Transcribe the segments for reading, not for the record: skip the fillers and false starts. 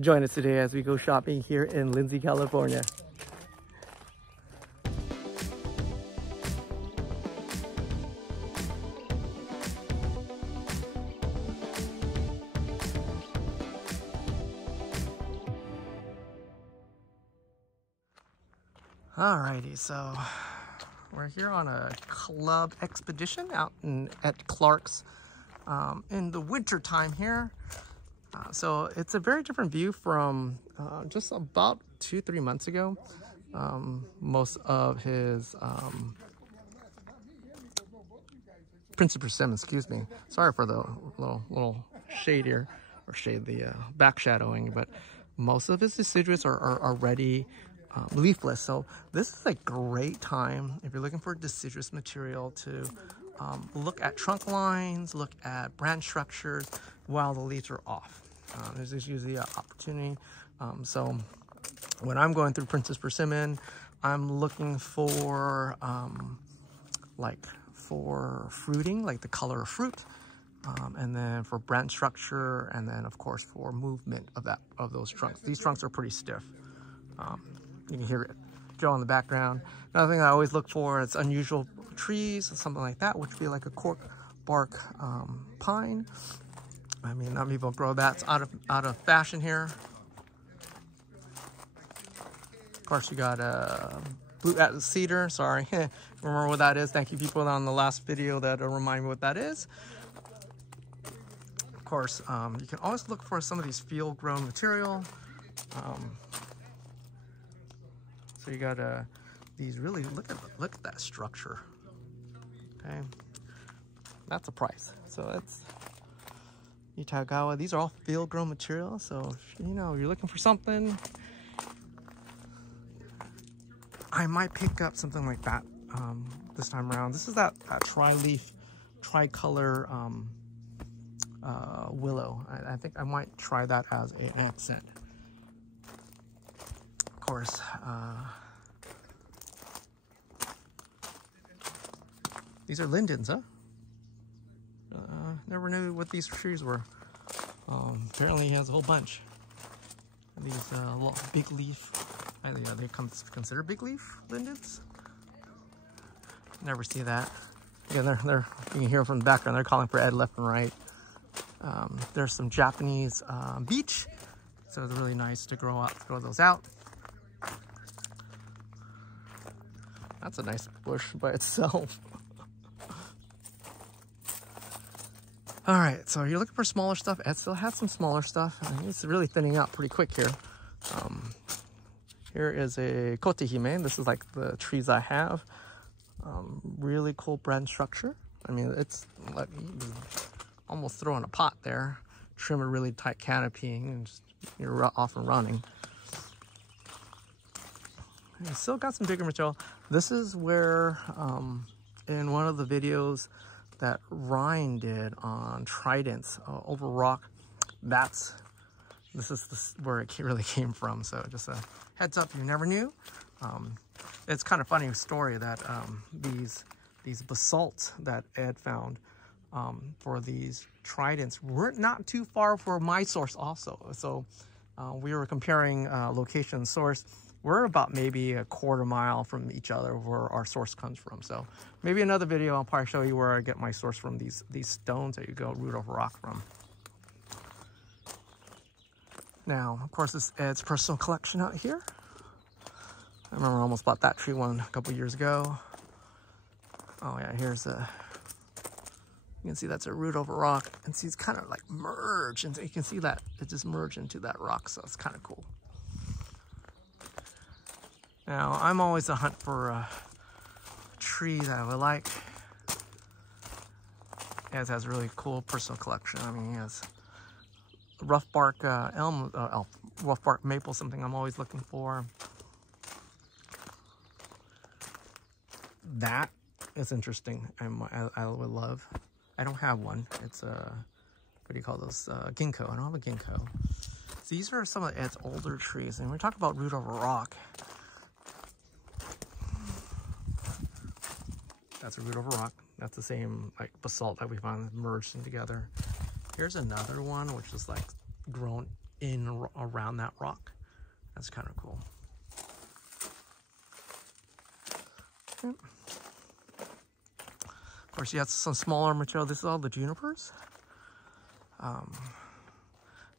Join us today as we go shopping here in Lindsay, California. Alrighty, so we're here on a club expedition out at Clark's in the winter time here. So it's a very different view from just about 2-3 months ago. Most of his Prince of Persimmon, excuse me. Sorry for the little shade here, or shade, the back shadowing, but most of his deciduous are already leafless. So this is a great time if you're looking for deciduous material to look at trunk lines, look at branch structures while the leaves are off. There's usually an opportunity. So when I'm going through Princess Persimmon, I'm looking for for fruiting, like the color of fruit, and then for branch structure, and then of course for movement of those trunks. These trunks are pretty stiff. You can hear it go in the background. Another thing I always look for is unusual trees, something like that, which would be like a cork bark pine. I mean, not many people grow that. It's out of fashion here. Of course, you got blue atlas cedar. Sorry, remember what that is. Thank you, people on the last video that remind me what that is. Of course, you can always look for some of these field-grown material. So you got these really look at that structure. Okay, that's a price. So it's Itagawa. These are all field-grown material. So if, you know, you're looking for something, I might pick up something like that this time around. This is that tri-leaf, tri-color willow. I think I might try that as an accent. Of course, these are lindens, huh? Never knew what these trees were. Apparently he has a whole bunch. These big leaf, are they considered big leaf lindens? Never see that. Again, they're you can hear from the background, they're calling for Ed left and right. There's some Japanese beech, so it's really nice to grow those out. That's a nice bush by itself. All right, so you're looking for smaller stuff. Ed still has some smaller stuff. I mean, it's really thinning out pretty quick here. Here is a Kotehime. This is like the trees I have. Really cool branch structure. I mean, it's like you almost throw in a pot there, trim a really tight canopy, and just, you're off and running. And still got some bigger material. This is where, in one of the videos that Ryan did on tridents over rock, this is where it really came from. So just a heads up, you never knew. It's kind of funny story that these basalts that Ed found for these tridents were not too far from my source also. So we were comparing location and source. We're about maybe a quarter mile from each other where our source comes from. So maybe another video, I'll probably show you where I get my source from these stones that you go root over rock from. Now, of course, this is Ed's personal collection out here. I remember I almost bought that tree one a couple years ago. Oh yeah, here's you can see that's a root over rock, and see it's kind of like merged, and so you can see that it just merged into that rock, so it's kind of cool. Now, I'm always a hunt for a tree that I would like. Ed has a really cool personal collection. I mean, he has rough bark elm, rough bark maple, something I'm always looking for. That is interesting. I would love. I don't have one. It's a, what do you call those? Ginkgo. I don't have a ginkgo. So these are some of Ed's older trees, and we talk about root over rock. That's a root over rock. That's the same like basalt that we found merged in together. Here's another one which is like grown around that rock. That's kind of cool. Okay. Of course, you have some smaller material. This is all the junipers. I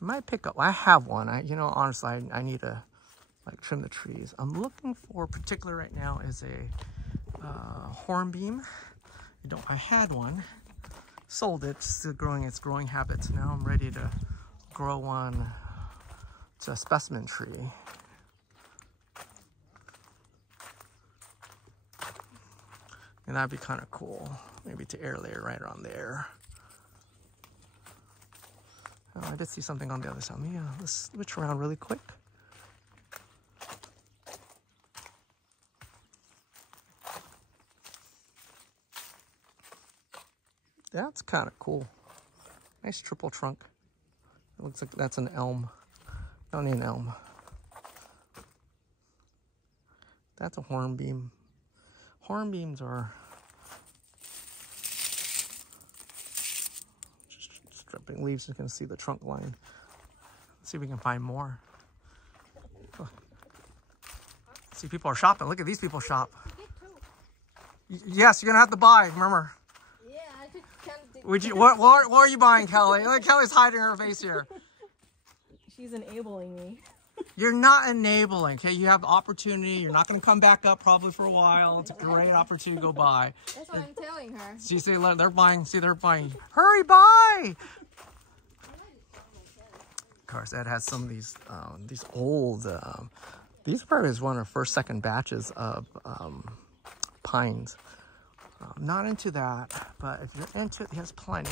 might pick up. I have one. Honestly, I need to like trim the trees. I'm looking for particular right now is a hornbeam. I had one, sold it, still growing its growing habits. Now I'm ready to grow one to a specimen tree. And that'd be kind of cool. Maybe to air layer right around there. Oh, I did see something on the other side. Let's switch around really quick. That's kind of cool. Nice triple trunk. It looks like that's an elm. Don't need an elm. That's a hornbeam. Hornbeams are just stripping leaves. You can see the trunk line. Let's see if we can find more. Oh. See, people are shopping. Look at these people shop. Yes, you're gonna have to buy. Remember. Would you? What are you buying, Kelly? Look, Kelly's hiding her face here. She's enabling me. You're not enabling, okay? You have the opportunity. You're not going to come back up probably for a while. It's a great opportunity to go buy. That's what I'm telling her. See, they're buying. See, they're buying. Hurry, buy! Of course, Ed has some of these old. These are is one of the first, second batches of pines. Not into that, but if you're into it, he has plenty.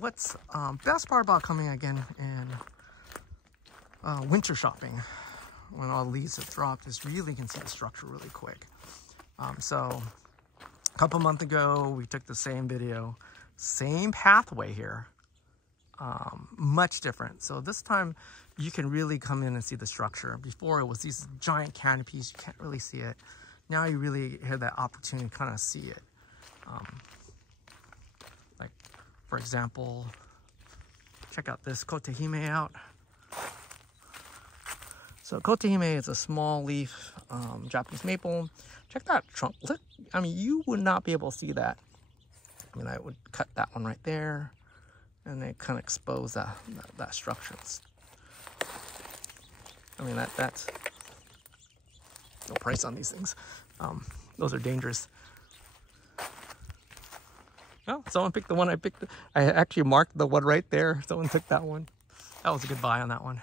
What's best part about coming again in winter shopping, when all the leaves have dropped, is really can see the structure really quick. So a couple months ago, we took the same video, same pathway here, much different. So this time you can really come in and see the structure. Before it was these giant canopies, you can't really see it. Now you really have that opportunity to kind of see it. Like, for example, check out this Kotehime out. So Kotehime is a small leaf Japanese maple. Check that trunk. Look, I mean, you would not be able to see that. I mean, I would cut that one right there, and they kind of expose that structure. I mean, that's no price on these things. Those are dangerous. Oh, someone picked the one I picked. I actually marked the one right there. Someone took that one. That was a good buy on that one.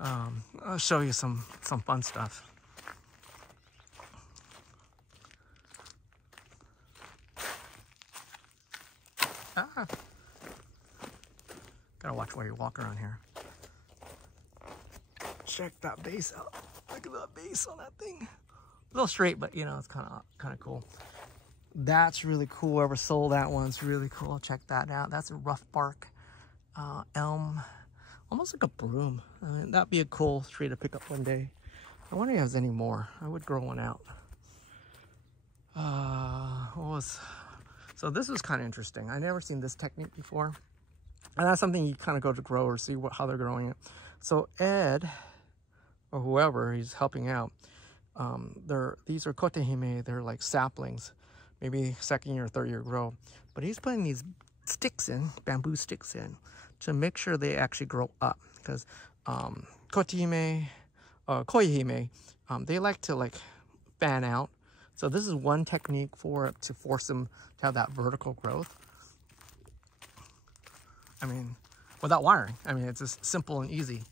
I'll show you some fun stuff. Gotta watch where you walk around here. Check that base out. Look at that base on that thing. A little straight, but you know, it's kind of cool. That's really cool. Whoever sold that one's really cool. Check that out. That's a rough bark elm, almost like a broom. I mean, that'd be a cool tree to pick up one day. I wonder if there's any more. I would grow one out. So this was kind of interesting. I never seen this technique before, and that's something you kind of go to growers, see how they're growing it. So Ed, or whoever he's helping out, these are Kotehime. They're like saplings, maybe second year, third year grow. But he's putting these sticks in, bamboo sticks in, to make sure they actually grow up. Because Kotehime, Koihime, they like to fan out. So this is one technique to force them to have that vertical growth. I mean, without wiring. I mean, it's just simple and easy.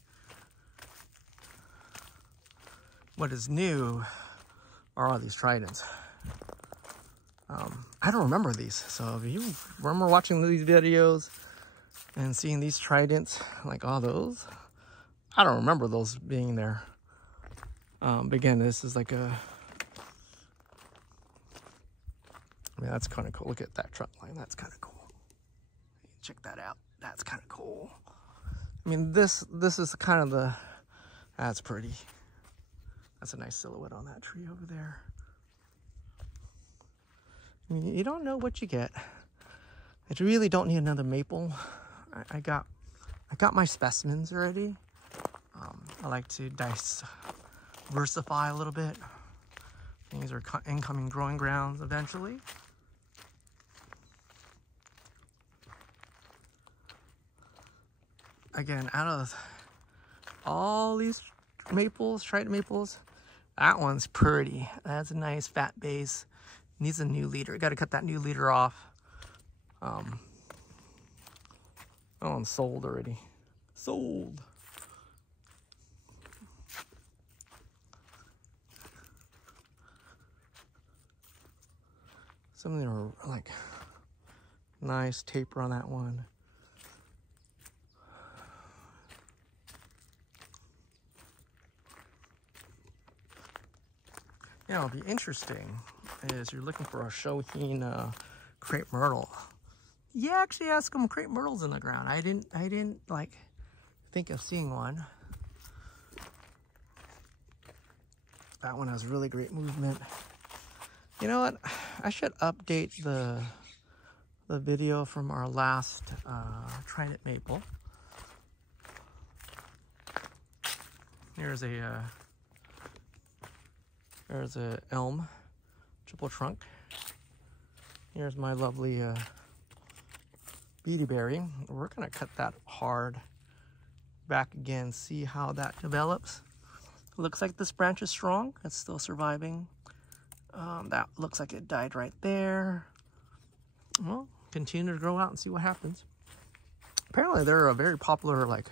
What is new are all these tridents. I don't remember these. So if you remember watching these videos and seeing these tridents, like all those, I don't remember those being there. But again, this is like a, I mean, that's kind of cool. Look at that trunk line. That's kind of cool. Check that out. That's kind of cool. I mean, this is kind of the, that's pretty. That's a nice silhouette on that tree over there. I mean, you don't know what you get. I really don't need another maple. I I got my specimens already. I like to diversify a little bit. These are incoming growing grounds eventually. Again, out of all these maples, trident maples, that one's pretty. That's a nice fat base. Needs a new leader. Got to cut that new leader off. That one's sold already. Sold. Some of them are like nice taper on that one. You know, it'll be interesting is you're looking for a Shohin crepe myrtle. You actually have some crepe myrtles in the ground. I didn't like think of seeing one. That one has really great movement. You know what? I should update the video from our last trident maple. There's a elm triple trunk. Here's my lovely beetyberry. We're gonna cut that hard back again, see how that develops. Looks like this branch is strong. It's still surviving. That looks like it died right there. Well, continue to grow out and see what happens. Apparently they're a very popular like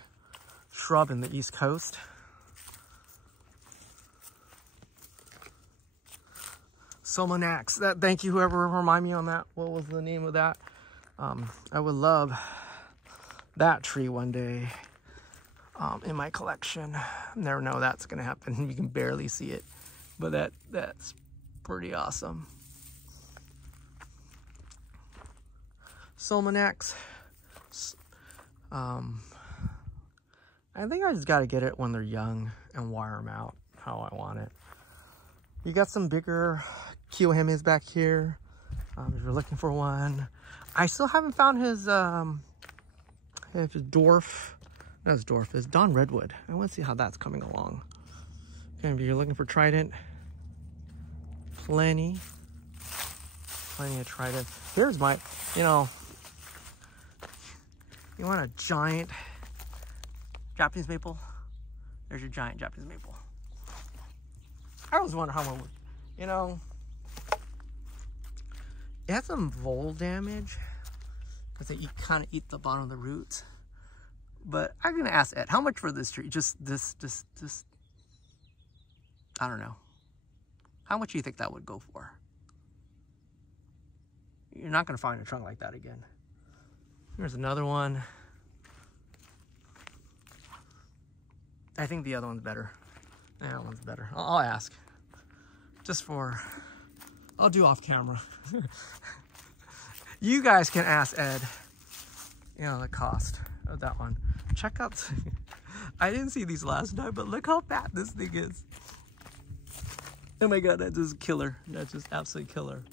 shrub in the East Coast. Solmonax. That, thank you whoever remind me on that. What was the name of that? I would love that tree one day in my collection. Never know that's gonna happen. You can barely see it, but that's pretty awesome. Solmonax. I think I just got to get it when they're young and wire them out how I want it. You got some bigger Kiyohimes back here. If you're looking for one, I still haven't found his dwarf. Not his dwarf. His Don Redwood. I want to see how that's coming along. Okay, if you're looking for trident, plenty of trident. Here's my, you know, you want a giant Japanese maple? There's your giant Japanese maple. I always wonder how one would, you know, it has some vole damage because they kind of eat the bottom of the roots. But I'm gonna ask Ed, how much for this tree? Just this, I don't know. How much do you think that would go for? You're not gonna find a trunk like that again. Here's another one. I think the other one's better. That one's better. I'll ask. Just for, I'll do off camera. You guys can ask Ed, you know, the cost of that one. Check out, I didn't see these last time, but look how fat this thing is. Oh my God, that's just killer. That's just absolutely killer.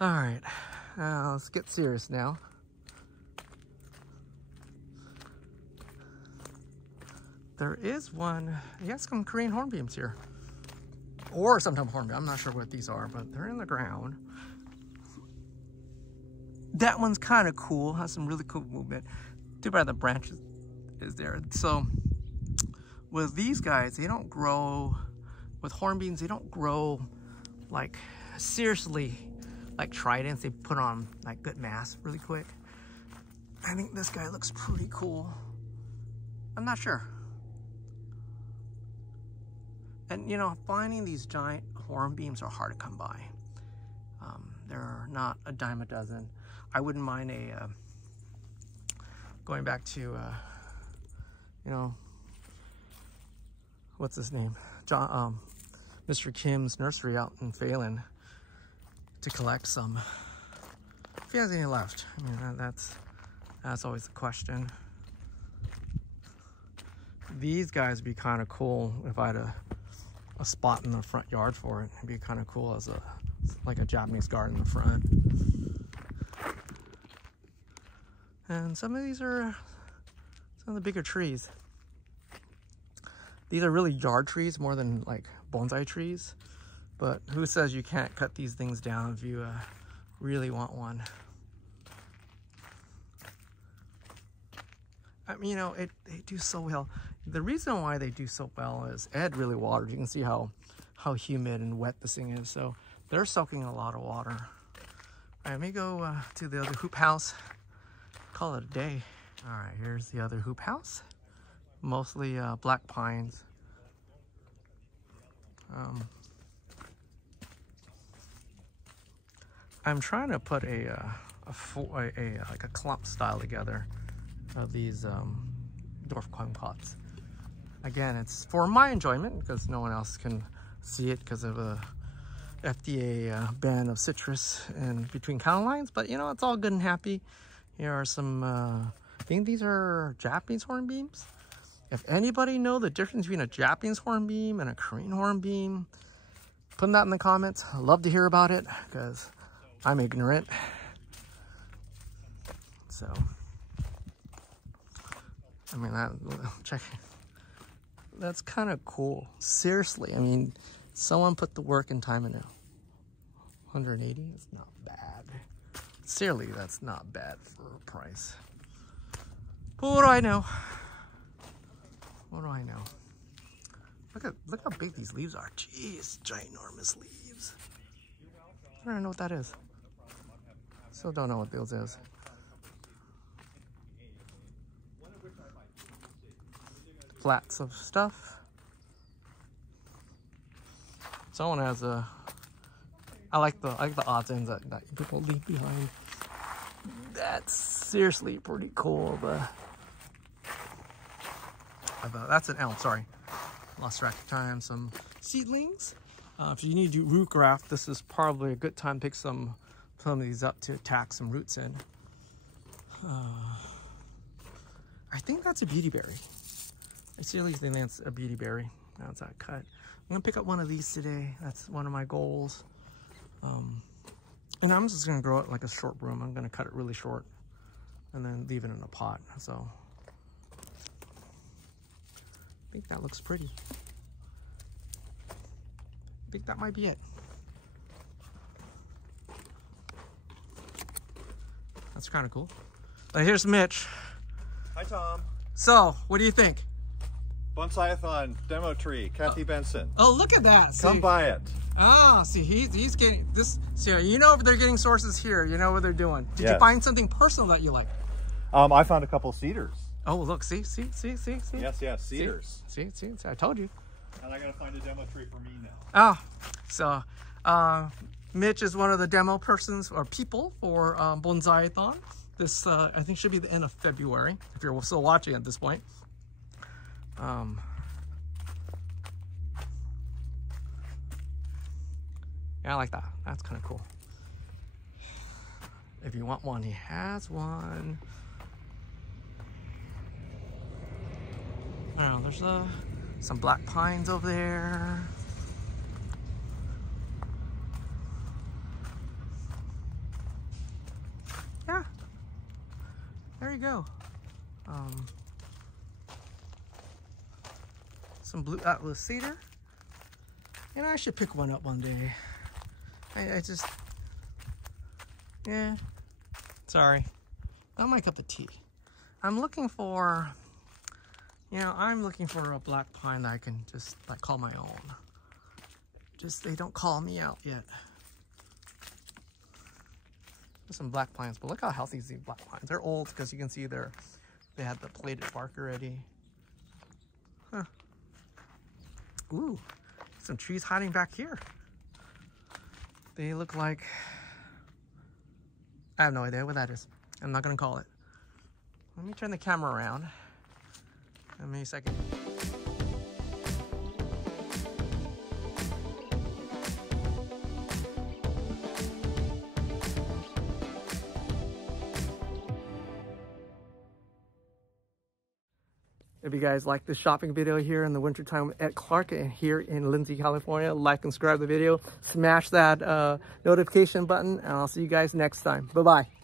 All right, let's get serious now. There is one, he has some Korean hornbeams here. Or some type of hornbeam, I'm not sure what these are, but they're in the ground. That one's kind of cool, has some really cool movement. Too bad the branch is there. So with these guys, they don't grow, with hornbeams, they don't grow like seriously like tridents. They put on like good mass really quick. I think this guy looks pretty cool. I'm not sure. And you know, finding these giant hornbeams are hard to come by. They're not a dime a dozen. I wouldn't mind a, going back to, you know, what's his name? John, Mr. Kim's nursery out in Phelan to collect some. If he has any left. I mean, that's always the question. These guys would be kind of cool if I had a spot in the front yard for it. It'd be kind of cool as a It's like a Japanese garden in the front. And some of these are some of the bigger trees. These are really yard trees more than like bonsai trees. But who says you can't cut these things down if you really want one? I mean, you know, they do so well. The reason why they do so well is Ed really waters. You can see how humid and wet this thing is. So they're soaking a lot of water. All right, let me go to the other hoop house. Call it a day. All right, here's the other hoop house. Mostly black pines. I'm trying to put like a clump style together of these dwarf climb pots. Again, it's for my enjoyment because no one else can see it because of a FDA ban of citrus in between counter lines. But you know, it's all good and happy. Here are some, I think these are Japanese hornbeams. If anybody know the difference between a Japanese hornbeam and a Korean hornbeam, put that in the comments. I'd love to hear about it because I'm ignorant. So, I mean, check. That's kind of cool. Seriously, I mean, someone put the work and time in it. 180 is not bad. Seriously, that's not bad for a price. But what do I know? What do I know? Look how big these leaves are. Jeez, ginormous leaves. I don't know what that is. Still don't know what those is. Flats of stuff. Someone has a. I like the odds ends that people leave behind. That's seriously pretty cool. That's an elm. Sorry, lost track of time. Some seedlings. If you need to do root graft, this is probably a good time to pick some of these up to tack some roots in. I think that's a beautyberry. I seriously think that's a beautyberry. Now it's that cut. I'm gonna pick up one of these today. That's one of my goals. And I'm just gonna grow it like a short broom. I'm gonna cut it really short and then leave it in a pot. So I think that looks pretty. I think that might be it. That's kind of cool. Here's Mitch. Hi, Tom. So, what do you think? Bonsai-a-thon demo tree, Kathy Benson. Oh, look at that. See, come buy it. Ah, see, he's getting this. See, you know they're getting sources here. You know what they're doing. Did you find something personal that you like? I found a couple cedars. Oh, look, see. Yes, cedars. See, I told you. And I gotta find a demo tree for me now. Ah, so Mitch is one of the demo persons or people for Bonsai-a-thon. This I think should be the end of February if you're still watching at this point. Yeah, I like that. That's kind of cool. If you want one, he has one. I don't know, there's some black pines over there. Yeah, there you go. Some blue atlas cedar. You know, I should pick one up one day. I just, yeah, sorry. Not my cup of tea. I'm looking for, you know, I'm looking for a black pine that I can just like call my own. Just, they don't call me out yet. There's some black pines, but look how healthy these black pines. They're old because you can see they had the plated bark already. Huh. Ooh, some trees hiding back here. They look like, I have no idea what that is. I'm not gonna call it. Let me turn the camera around. Give me a second. If you guys like this shopping video here in the wintertime at Clark and here in Lindsay, California, like and subscribe the video, smash that notification button, and I'll see you guys next time. Bye-bye.